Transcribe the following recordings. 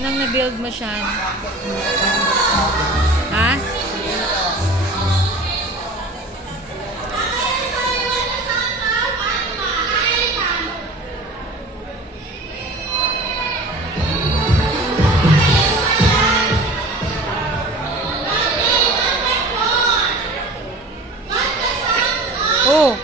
Anong na-build mo siya? Ha? Oh!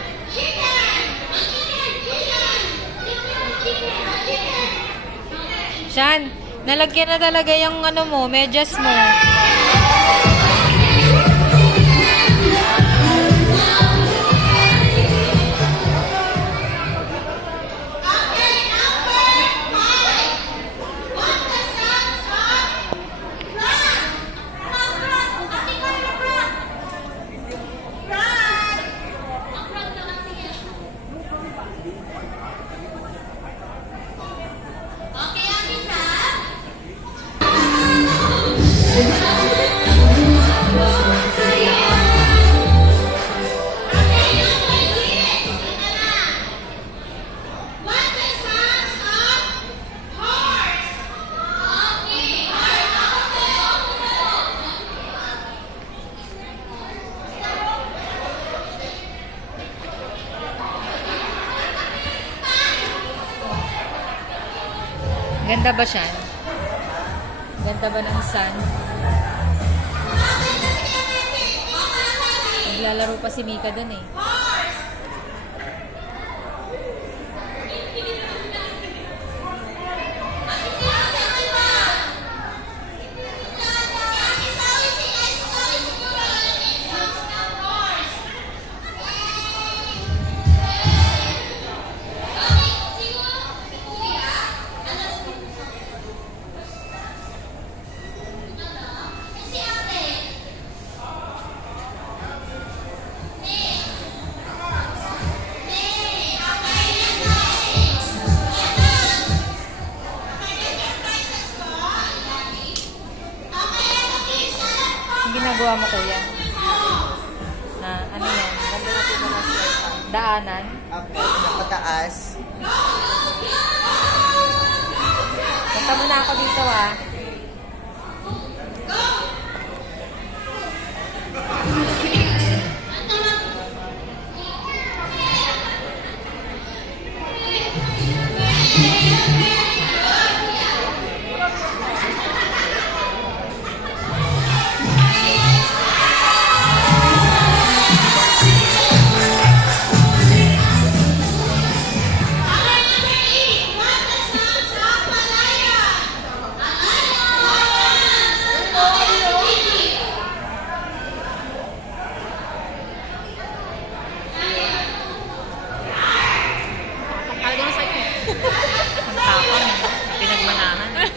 Shan, nalagyan na talaga yung ano mo, medyas mo. Ganda ba siya? Ganda ba ng sun? Naglalaro pa si Mika dun eh. Ginagawa mo, kuya? Na, ano yan? Daanan? Okay, napataas. Punta muna ako dito, ah. Pinagmanahan.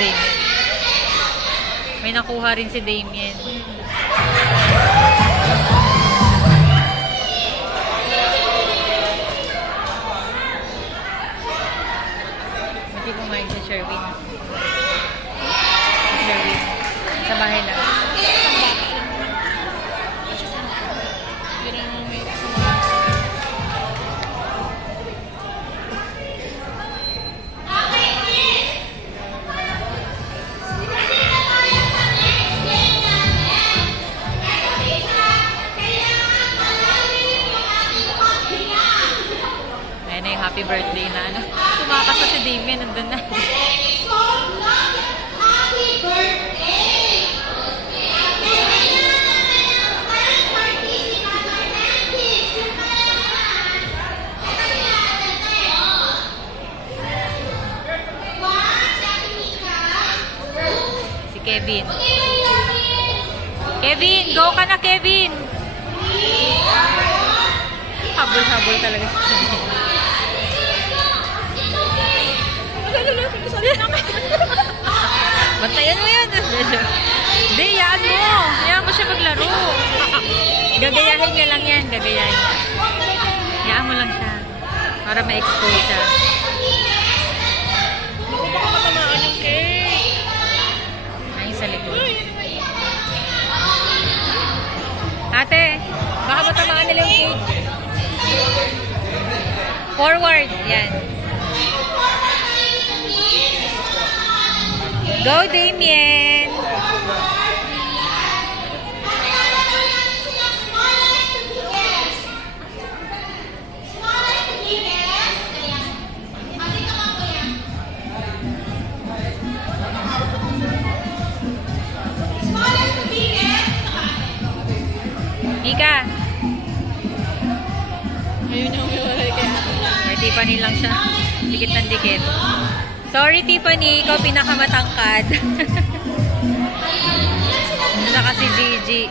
Damien. May nakuha rin si Damien. Hindi kumain sa Sherwin. Sherwin. Sa bahay lang. Happy birthday na, ano. Tumakas na si Damien, nandun na. Happy birthday! Si Kevin. Kevin, go ka na, Kevin! Habol-habol talaga si Kevin. Bantayan mo yan. Hindi, yan mo. Yan mo siya. siya maglaro. Gagayahin niya lang yan. Gagayahin niya. Hayaan mo lang siya. Para ma-expose siya. Baka matamaan yung cake. Ayun sa likod. Ate, baka matamaan nila yung cake. Forward. Yan. Go, Damien! Ika! Ayun yung miwalay kaya. May Tiffany lang siya. Dikit ng dikit. Sorry, Tiffany. Ikaw pinakamatangkad. Saka si Gigi.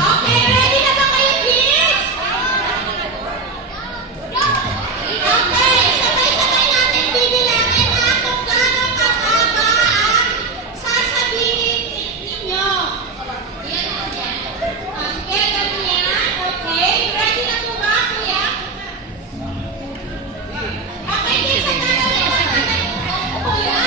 Okay, ready na ba kayo, kids? Okay, sabay-sabay natin bibilangin na kung gano'ng kakaba ang sasabihin ninyo. Okay, ganyan. Okay, ready na po ba, kuya? Okay, kids, ang gagawin natin. Kuya?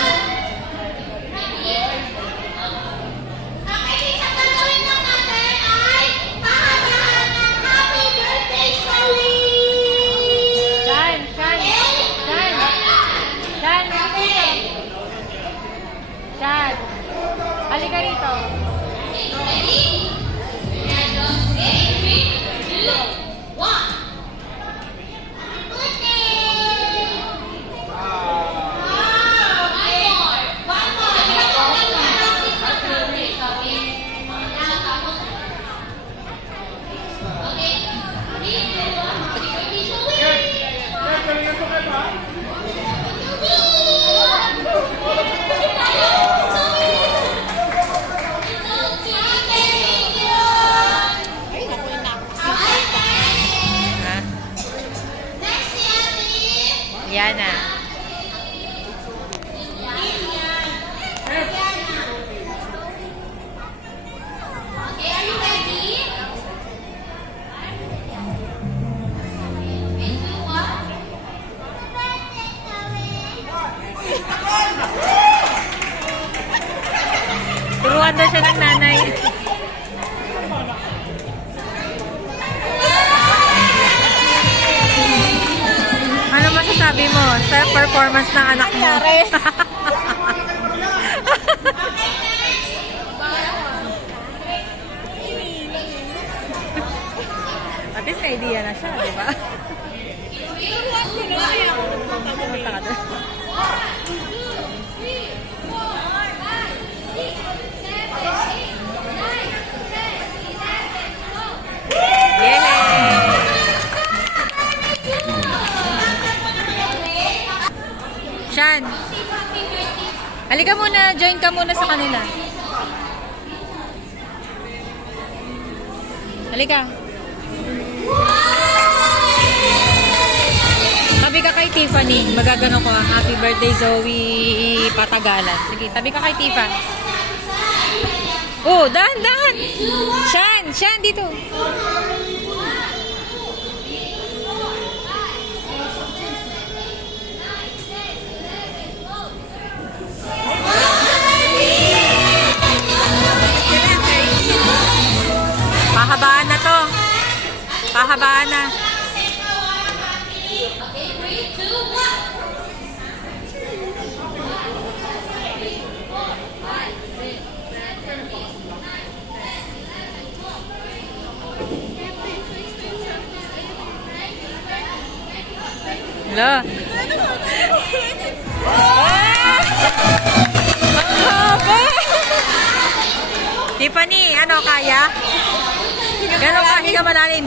Okay, kids, ang gagawin lang natin ay pahabahan ng happy birthday story. Shan! Shan! Shan! Shan! Shan! Halika rito. Ready? Okay, 3, 2, 1. Ha? Yana. Okay, are you ready? 3, 2, 1. Turuan daw siya ng nanay. Ano masasabi mo sa performance ng anak mo? At least may idea na siya, di ba? Pumunta ka doon. 3, 4, 5, 6, 7, 8, 9, 10, 11, 12. Yay! Shan, halika muna, join ka muna sa kanila. Halika. Tabi ka kay Tiffany. Magagano ko. Happy birthday, Zoe Patagalan. Sige, tabi ka kay Tifa. Oh, dahan, dahan. Shan, Shan, dito. Pahabaan na to. Pahabaan na. Okay, 3, 2, 1. Hala. Ah! Ang haba! Tiffany, ano, kaya? Gano'n ka, higa malalim.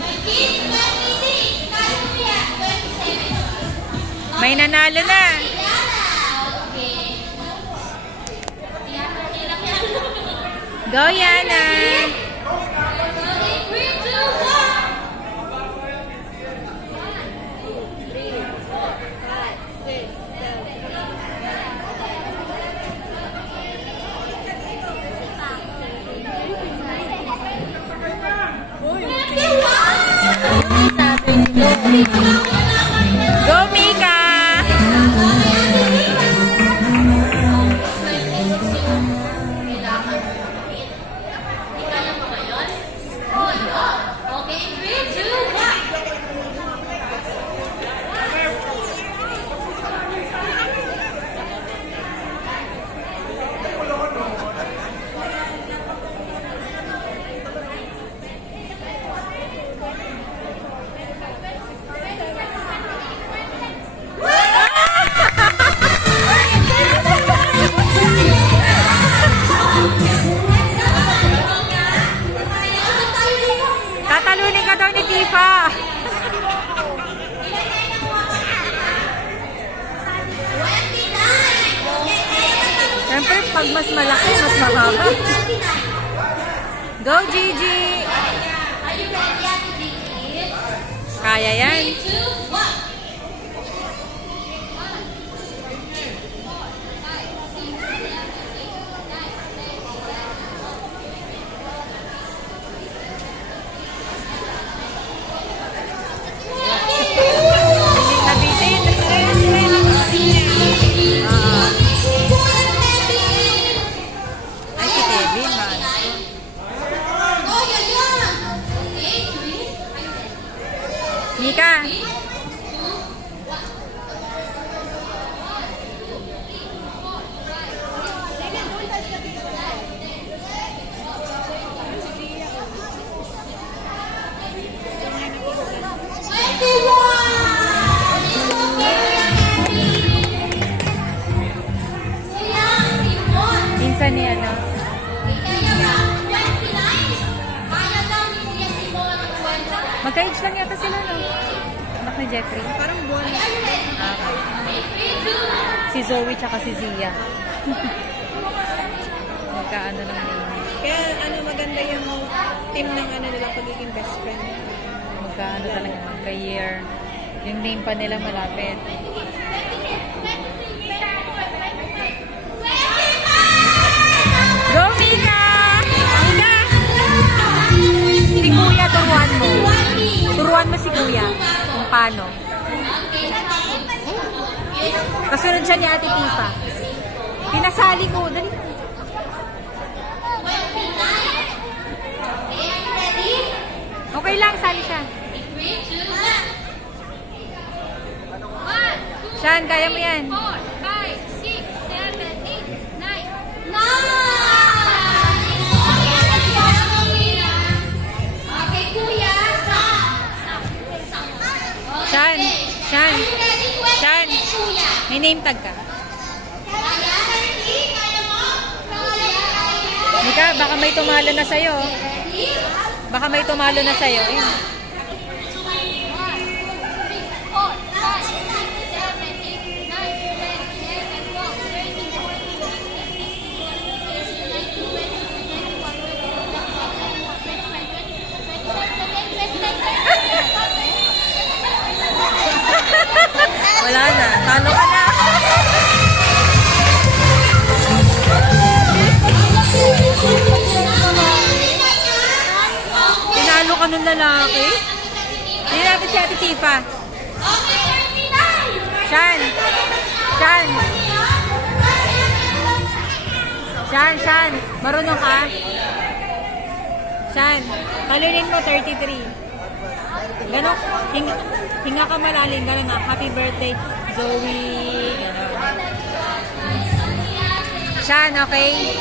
May nanalo na. Go, Yana! Go, Mika! Tatalunin ka daw ni Tifa. Siyempre, pag mas malaki, mas mahaba. Go, Gigi! Kaya yan. Mika. Minsan niya na. Magka-age lang yata sila, no? Anak ni Jeffrey. Parang buwan. Si Zoe tsaka si Zia. Magkaano lang name. Kaya maganda yung team ng nila pagiging best friend. Magkaano talaga, magka-year. Yung name pa nila malapit. Go, Mika! Mika! Si Kuya, turuan mo. Turuan mo si Kuya kung paano. Kasunod siya ni Ate Tifa. Pinasali ko. Dali. Okay lang, sali siya. Shan, kaya mo yan. 4, 5, 6, 7, 8, 9. Okay, Kuya. Shan, Shan, Shan. May name tag ka. Mika, baka may tumalo na sa'yo. Baka may tumalo na sa'yo. Ayun. Wala na. Talo ka na. Tinalo ka ng lalaki. Hindi natin si Ate Tifa. Shan. Shan. Shan, Shan. Marunong ka? Shan. Talunin mo 33. Ganon, hinga ka malalim, ganon nga, happy birthday, Zoe, ganon. Shan, okay?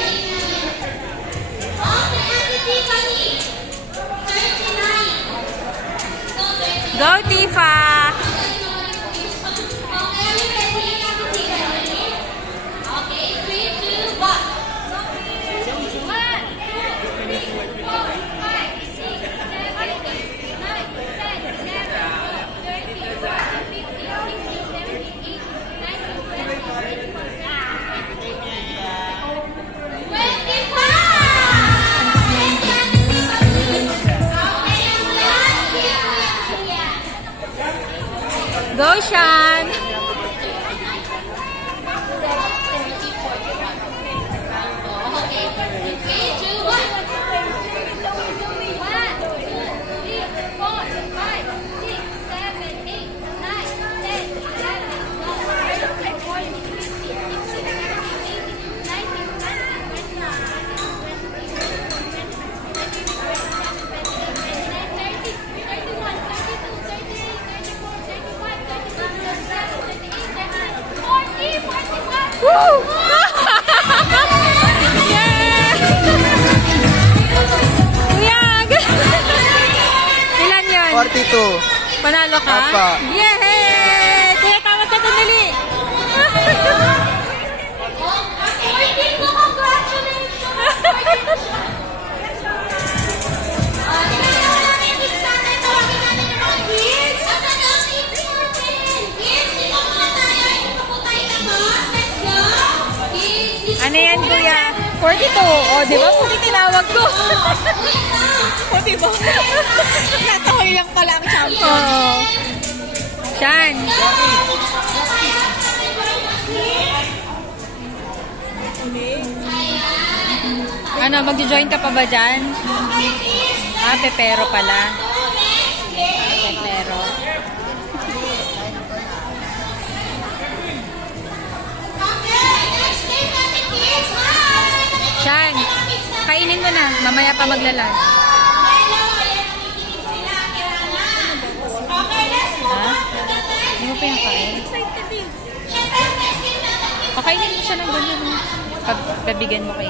Go, Tifa! Okay, 3, 2, 1. Go, Shan! 42. Panalo ka? Apa. Yay! Kuya, tawag ka dali. Ano yan, kuya? 42. O, di ba? Puti tinawag ko. O, diba? Natahoy lang pala ang champion. Oo. Shan. Ano, mag-join ka pa ba dyan? Ah, pepero pala. Pepero. Shan, kainin mo na. Mamaya pa maglalan. Ha? Hindi mo pa yung kain? Pakainin mo siya ng ganyan. Pabigyan mo kayo.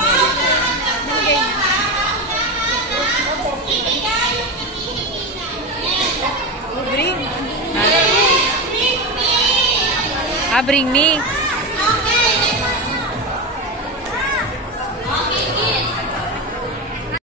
Bring. Ha? Ah, bring me.